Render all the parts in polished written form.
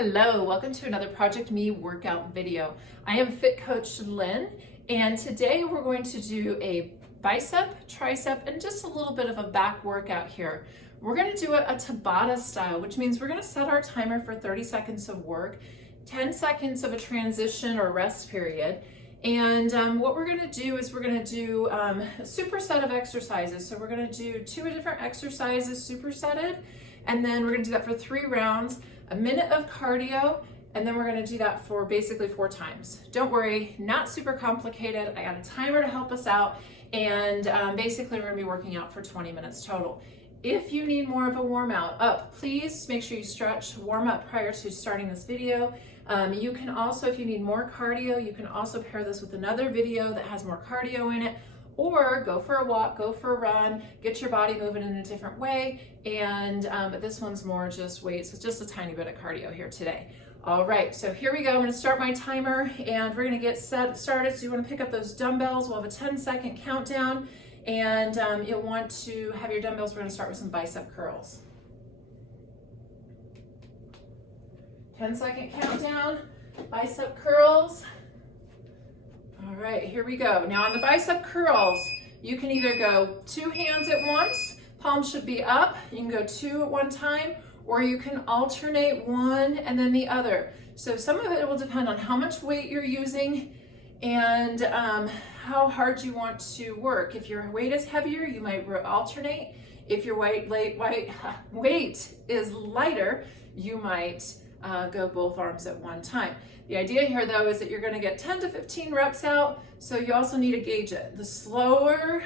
Hello, welcome to another Project Me workout video. I am Fit Coach Lynn, and today we're going to do a bicep, tricep, and just a little bit of a back workout here. We're going to do it a Tabata style, which means we're going to set our timer for 30 seconds of work, 10 seconds of a transition or rest period. And what we're going to do is we're going to do a superset of exercises. So we're going to do 2 different exercises supersetted, and then we're going to do that for 3 rounds. A minute of cardio, and then we're going to do that for basically 4 times. Don't worry, not super complicated. I got a timer to help us out, and basically we're going to be working out for 20 minutes total. If you need more of a warm up, please make sure you stretch, warm up prior to starting this video. You can also, if you need more cardio, you can also pair this with another video that has more cardio in it, or go for a walk, go for a run, get your body moving in a different way. And but this one's more just weights, so just a tiny bit of cardio here today. All right, so here we go. I'm gonna start my timer and we're gonna get started. So you wanna pick up those dumbbells. We'll have a 10-second countdown, and you'll want to have your dumbbells. We're gonna start with some bicep curls. 10-second countdown, bicep curls. All right, here we go. Now on the bicep curls, you can either go 2 hands at once, palms should be up. You can go 2 at one time, or you can alternate one and then the other. So some of it will depend on how much weight you're using and how hard you want to work. If your weight is heavier, you might alternate. If your weight is lighter, you might go both arms at one time. The idea here though is that you're going to get 10 to 15 reps out, so you also need to gauge it. The slower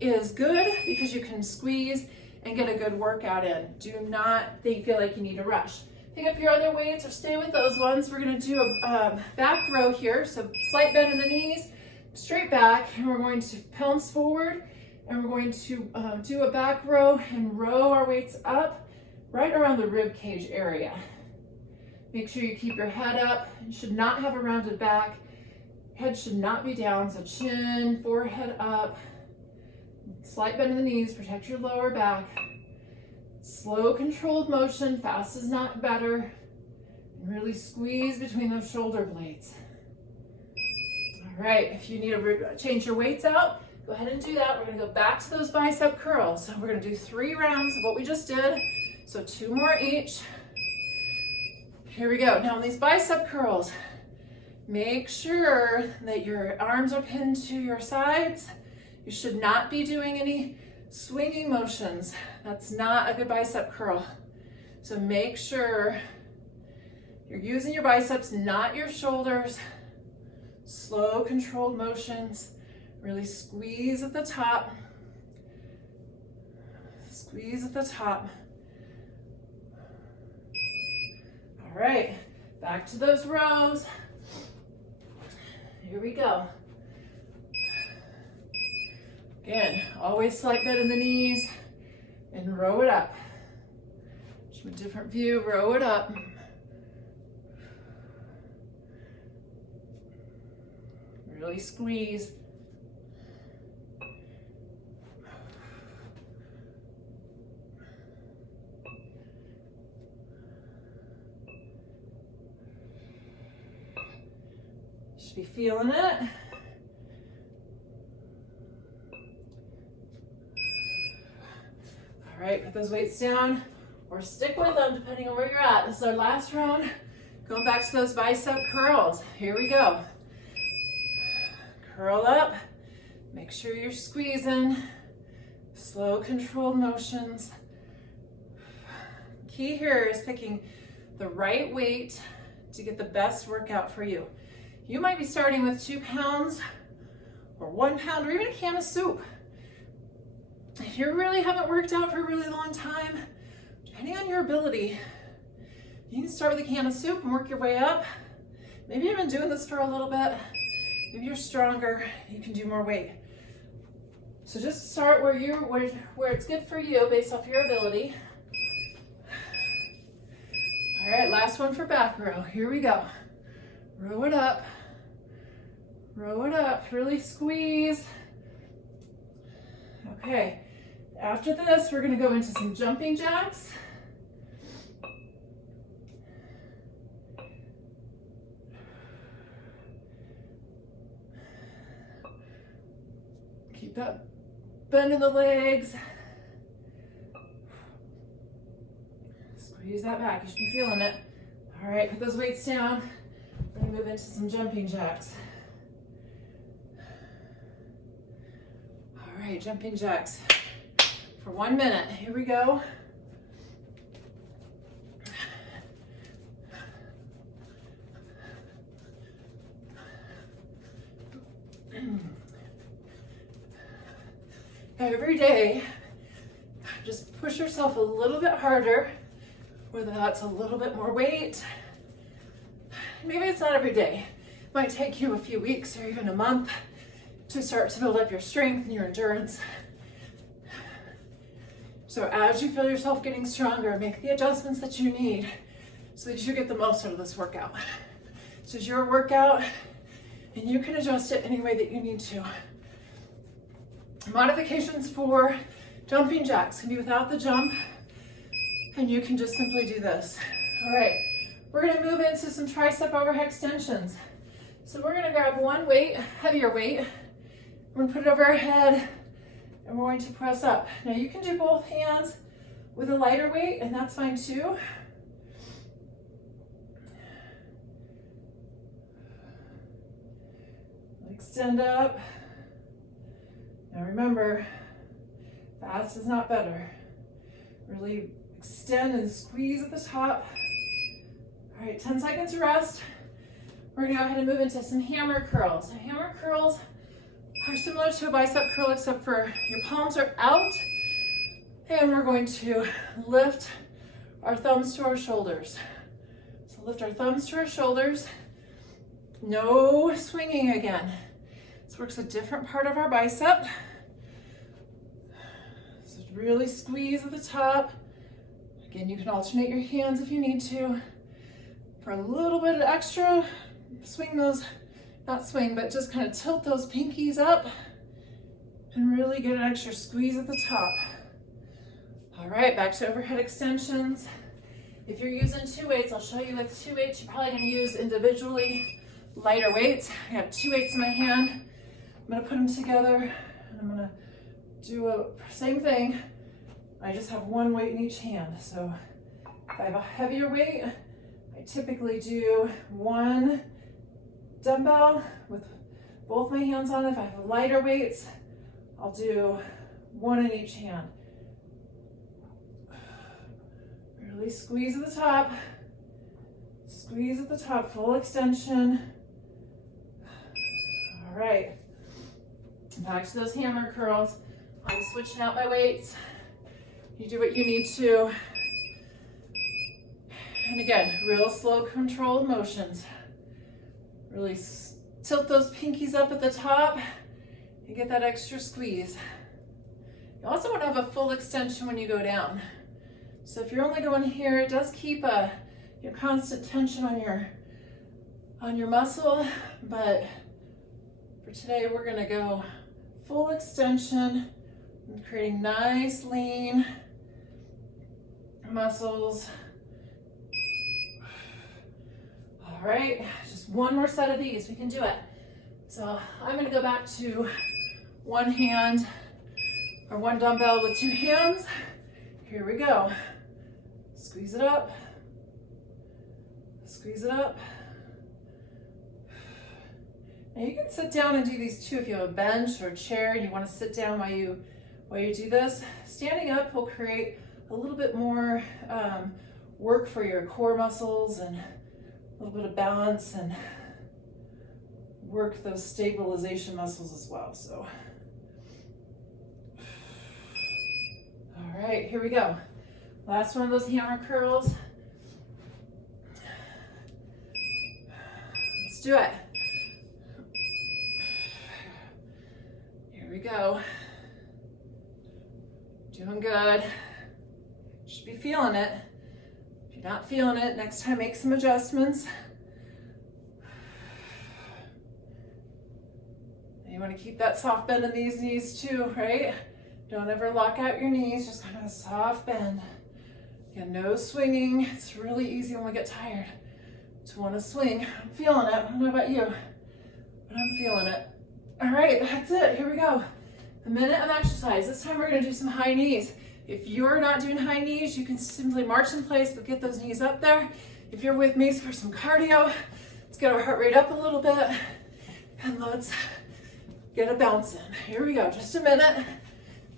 is good because you can squeeze and get a good workout in. Do not feel like you need to rush. Pick up your other weights or stay with those ones. We're going to do a back row here, so slight bend in the knees, straight back, and we're going to palms forward, and we're going to do a back row and row our weights up right around the rib cage area. Make sure you keep your head up. You should not have a rounded back. Head should not be down, so chin, forehead up. Slight bend in the knees, protect your lower back. Slow, controlled motion, fast is not better. And really squeeze between those shoulder blades. All right, if you need to change your weights out, go ahead and do that. We're gonna go back to those bicep curls. So we're gonna do 3 rounds of what we just did. So 2 more each. Here we go. Now on these bicep curls, make sure that your arms are pinned to your sides. You should not be doing any swinging motions. That's not a good bicep curl. So make sure you're using your biceps, not your shoulders. Slow, controlled motions. Really squeeze at the top. Squeeze at the top. All right, back to those rows. Here we go. Again, always slight bend in the knees and row it up. From a different view, row it up. Really squeeze. Should be feeling it. All right, put those weights down or stick with them depending on where you're at. This is our last round. Going back to those bicep curls. Here we go. Curl up. Make sure you're squeezing. Slow, controlled motions. Key here is picking the right weight to get the best workout for you. You might be starting with 2 pounds or 1 pound or even a can of soup. If you really haven't worked out for a really long time, depending on your ability, you can start with a can of soup and work your way up. Maybe you've been doing this for a little bit. Maybe you're stronger, you can do more weight. So just start where it's good for you based off your ability. All right, last one for back row. Here we go. Row it up. Row it up, really squeeze. Okay, after this, we're gonna go into some jumping jacks. Keep that bend in the legs. Squeeze that back, you should be feeling it. All right, put those weights down. We're gonna move into some jumping jacks. All right, jumping jacks for 1 minute. Here we go. Now every day, just push yourself a little bit harder, whether that's a little bit more weight. Maybe it's not every day. It might take you a few weeks or even a month to start to build up your strength and your endurance. So as you feel yourself getting stronger, make the adjustments that you need so that you get the most out of this workout. This is your workout, and you can adjust it any way that you need to. Modifications for jumping jacks can be without the jump, and you can just simply do this. All right, we're gonna move into some tricep overhead extensions. So we're gonna grab one weight, heavier weight, we're gonna put it over our head, and we're going to press up. Now you can do both hands with a lighter weight, and that's fine too. Extend up. Now remember, fast is not better. Really extend and squeeze at the top. All right, 10 seconds rest. We're gonna go ahead and move into some hammer curls. So hammer curls are similar to a bicep curl, except for your palms are out, and we're going to lift our thumbs to our shoulders. So lift our thumbs to our shoulders. No swinging again. This works a different part of our bicep. So really squeeze at the top. Again, you can alternate your hands if you need to. For a little bit of extra, swing those, not swing, but just kind of tilt those pinkies up and really get an extra squeeze at the top. All right, back to overhead extensions. If you're using two weights, I'll show you with two weights, you're probably gonna use individually lighter weights. I have two weights in my hand. I'm gonna put them together, and I'm gonna do a same thing. I just have one weight in each hand. So if I have a heavier weight, I typically do one dumbbell with both my hands on it. If I have lighter weights, I'll do one in each hand. Really squeeze at the top. Squeeze at the top, full extension. All right. Back to those hammer curls. I'm switching out my weights. You do what you need to. And again, real slow controlled motions. Really tilt those pinkies up at the top and get that extra squeeze. You also want to have a full extension when you go down. So if you're only going here, it does keep your constant tension on your muscle, but for today we're going to go full extension and creating nice lean muscles. All right, just one more set of these, we can do it. So I'm gonna go back to one hand or one dumbbell with two hands. Here we go. Squeeze it up, squeeze it up. Now you can sit down and do these too if you have a bench or a chair and you want to sit down while you do this. Standing up will create a little bit more work for your core muscles and a little bit of balance and work those stabilization muscles as well. So, all right, here we go. Last one of those hammer curls. Let's do it. Here we go. Doing good. Should be feeling it. If you're not feeling it, next time make some adjustments. And you want to keep that soft bend in these knees too, right? Don't ever lock out your knees, just kind of a soft bend. Again, no swinging. It's really easy when we get tired to want to swing. I'm feeling it. I don't know about you, but I'm feeling it. All right, that's it. Here we go. A minute of exercise. This time we're gonna do some high knees. If you're not doing high knees, you can simply march in place, but get those knees up there. If you're with me for some cardio, let's get our heart rate up a little bit and let's get a bounce in. Here we go, just a minute.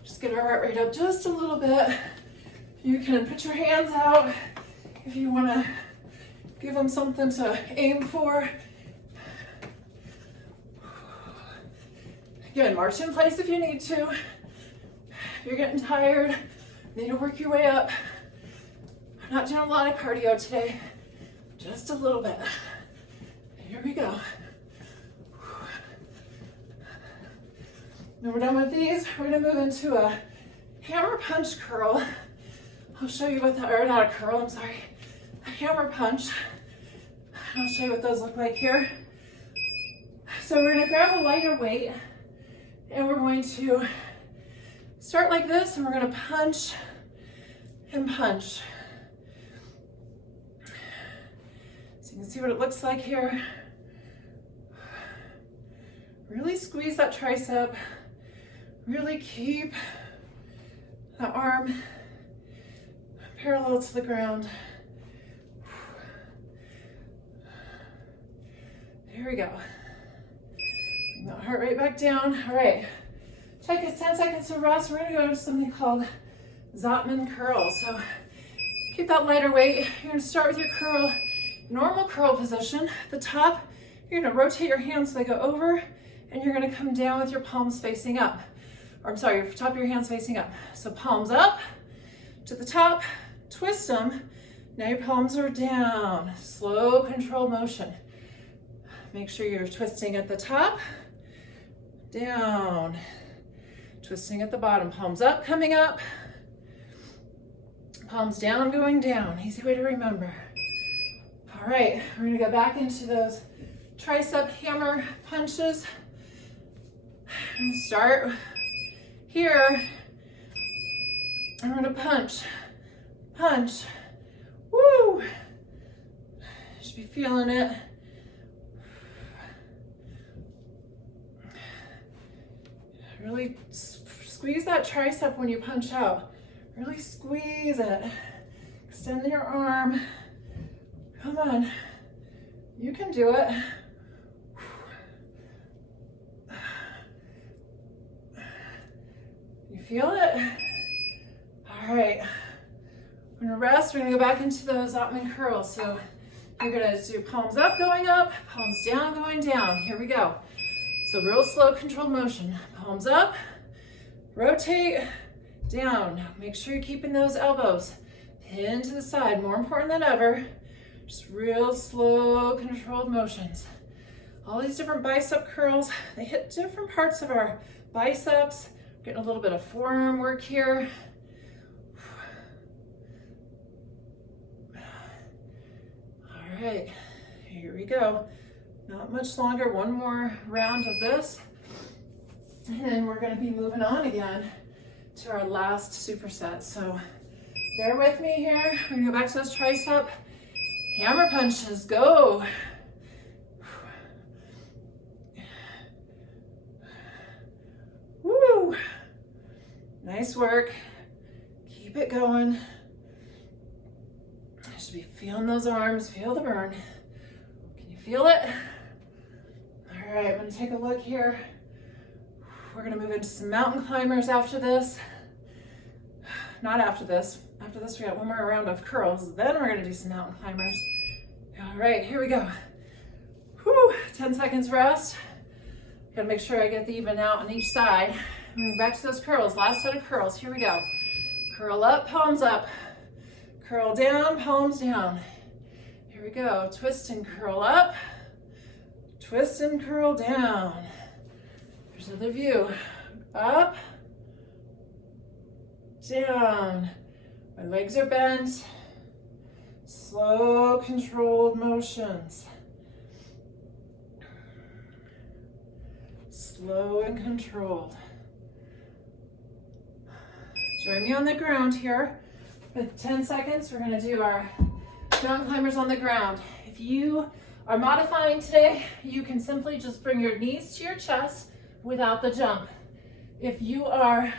Just get our heart rate up just a little bit. You can put your hands out if you wanna give them something to aim for. Again, march in place if you need to. If you're getting tired, need to work your way up. I'm not doing a lot of cardio today, just a little bit. Here we go. When we're done with these, we're gonna move into a hammer punch curl. I'll show you what or not a curl, I'm sorry, a hammer punch. I'll show you what those look like here. So we're gonna grab a lighter weight and we're going to start like this and we're gonna punch and punch. So you can see what it looks like here. Really squeeze that tricep. Really keep the arm parallel to the ground. Here we go. Bring that heart rate back down. All right, take a 10 seconds of rest. We're gonna go into something called Zotman curls. So keep that lighter weight. You're gonna start with your curl, normal curl position. At the top, you're gonna rotate your hands so they go over, and you're gonna come down with your palms facing up. Or I'm sorry, your top of your hands facing up. So palms up to the top, twist them. Now your palms are down. Slow, controlled motion. Make sure you're twisting at the top, down, twisting at the bottom. Palms up, coming up. Palms down, going down. Easy way to remember. All right, we're gonna go back into those tricep hammer punches. I'm gonna start here. I'm gonna punch, punch. Woo! Should be feeling it. Really squeeze that tricep when you punch out. Really squeeze it. Extend your arm. Come on. You can do it. You feel it? All right. We're gonna rest. We're gonna go back into those Zotman curls. So you're gonna do palms up, going up, palms down, going down. Here we go. So real slow, controlled motion. Palms up, rotate, down. Now make sure you're keeping those elbows pinned to the side. More important than ever. Just real slow, controlled motions. All these different bicep curls, they hit different parts of our biceps. Getting a little bit of forearm work here. All right, here we go. Not much longer, one more round of this. And then we're gonna be moving on again to our last superset. So bear with me here. We're gonna go back to those tricep hammer punches, go. Woo! Nice work. Keep it going. I should be feeling those arms, feel the burn. Can you feel it? All right, I'm gonna take a look here. We're gonna move into some mountain climbers after this. Not after this. After this, we got one more round of curls. Then we're gonna do some mountain climbers. All right, here we go. Whew, 10 seconds rest. Gotta make sure I get the even out on each side. Move back to those curls, last set of curls. Here we go. Curl up, palms up. Curl down, palms down. Here we go. Twist and curl up. Twist and curl down. Here's another view. Up, down. My legs are bent. Slow, controlled motions. Slow and controlled. Join me on the ground here. With 10 seconds, we're gonna do our mountain climbers on the ground. If you are modifying today, you can simply just bring your knees to your chest without the jump. If you are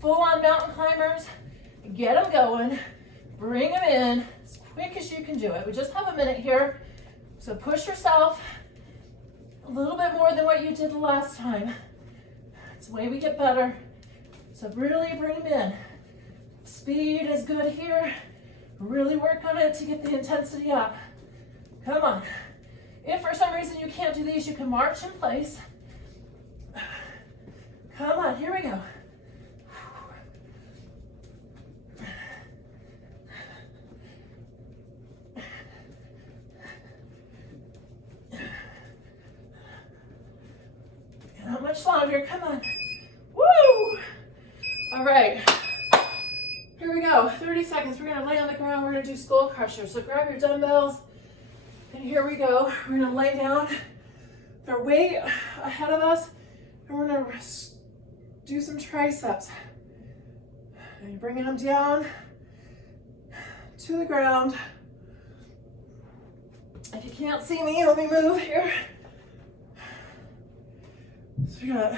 full-on mountain climbers, get them going, bring them in as quick as you can do it. We just have a minute here, so push yourself a little bit more than what you did the last time. It's the way we get better, so really bring them in. Speed is good here. Really work on it to get the intensity up. Come on. If for some reason you can't do these, you can march in place. Come on, here we go. Not much longer, come on. Woo! All right, here we go, 30 seconds. We're gonna lay on the ground, we're gonna do skull crushers. So grab your dumbbells, and here we go. We're gonna lay down, our weight ahead of us, and we're gonna do some triceps. And you're bringing them down to the ground. If you can't see me, let me move here. So we got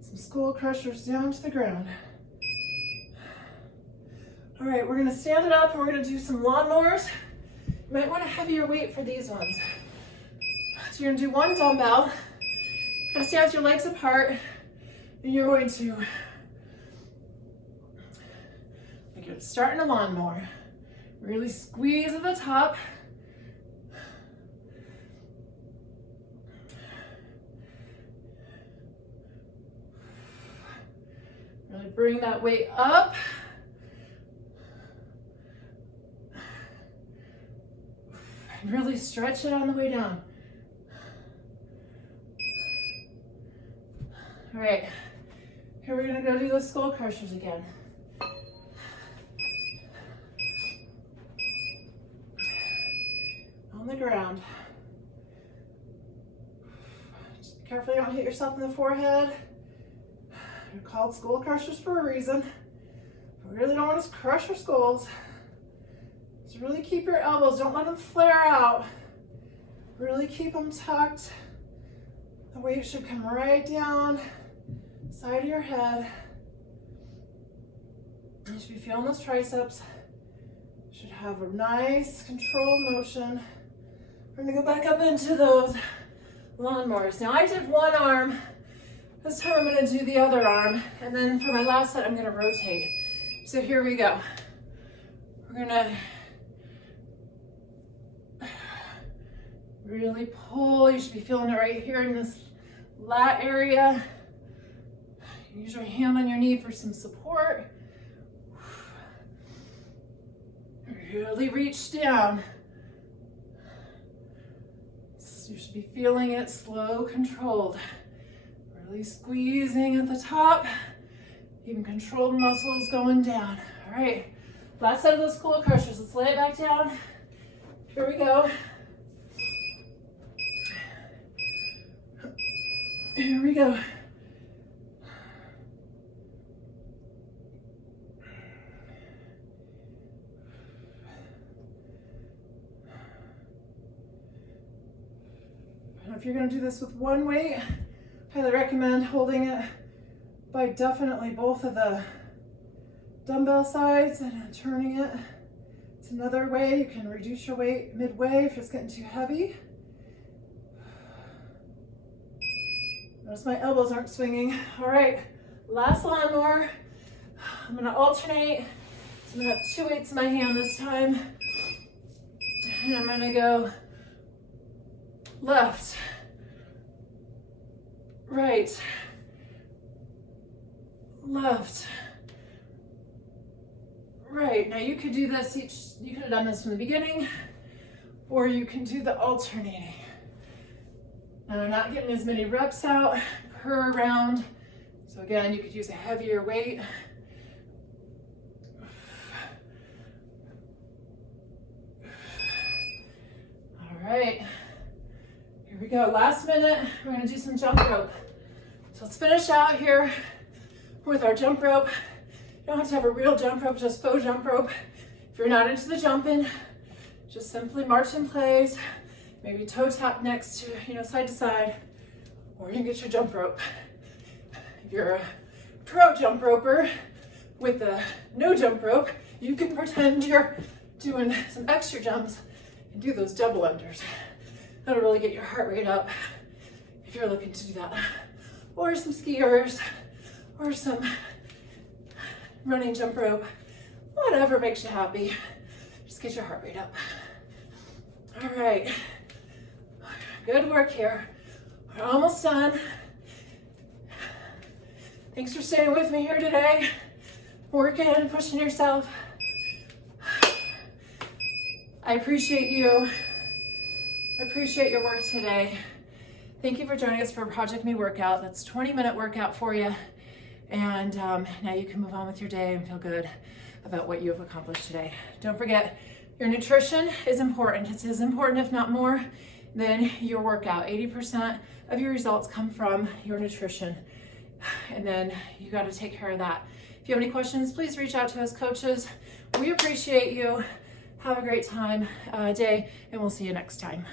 some skull crushers down to the ground. All right, we're gonna stand it up and we're gonna do some lawnmowers. You might want a heavier weight for these ones. So you're gonna do one dumbbell, kind of stand with your legs apart, and you're going to, like you're starting a lawnmower. Really squeeze at the top. Really bring that weight up. And really stretch it on the way down. All right, here we're gonna go do those skull crushers again. On the ground. Just be careful you don't hit yourself in the forehead. They're called skull crushers for a reason. We really don't want to crush your skulls. So really keep your elbows, don't let them flare out. Really keep them tucked. The weight should come right down, side of your head. You should be feeling those triceps. You should have a nice controlled motion. We're gonna go back up into those lawnmowers. Now I did one arm. This time I'm gonna do the other arm. And then for my last set, I'm gonna rotate. So here we go. We're gonna really pull. You should be feeling it right here in this lat area. Use your hand on your knee for some support. Really reach down. You should be feeling it slow, controlled. Really squeezing at the top. Even controlled muscles going down. All right, last set of those skull crushers. Let's lay it back down. Here we go. Here we go. If you're going to do this with one weight, I highly recommend holding it by definitely both of the dumbbell sides and turning it. It's another way you can reduce your weight midway if it's getting too heavy. Notice my elbows aren't swinging. All right, last lawnmower. I'm going to alternate. So I'm going to have two weights in my hand this time. And I'm going to go left, right, left, right. Now you could do this you could have done this from the beginning, or you can do the alternating. And I'm not getting as many reps out per round. So again, you could use a heavier weight. All right. Here we go, last minute, we're gonna do some jump rope. So let's finish out here with our jump rope. You don't have to have a real jump rope, just faux jump rope. If you're not into the jumping, just simply march in place, maybe toe tap next to, side to side, or you can get your jump rope. If you're a pro jump roper with a no jump rope, you can pretend you're doing some extra jumps and do those double unders. That'll really get your heart rate up if you're looking to do that. Or some skiers, or some running jump rope, whatever makes you happy. Just get your heart rate up. All right, good work here. We're almost done. Thanks for staying with me here today. Working and pushing yourself. I appreciate you. I appreciate your work today. Thank you for joining us for Project Me workout. That's a 20-minute workout for you. And now you can move on with your day and feel good about what you have accomplished today. Don't forget, your nutrition is important. It's as important, if not more, than your workout. 80% of your results come from your nutrition. And then you got to take care of that. If you have any questions, please reach out to us coaches. We appreciate you. Have a great day, and we'll see you next time.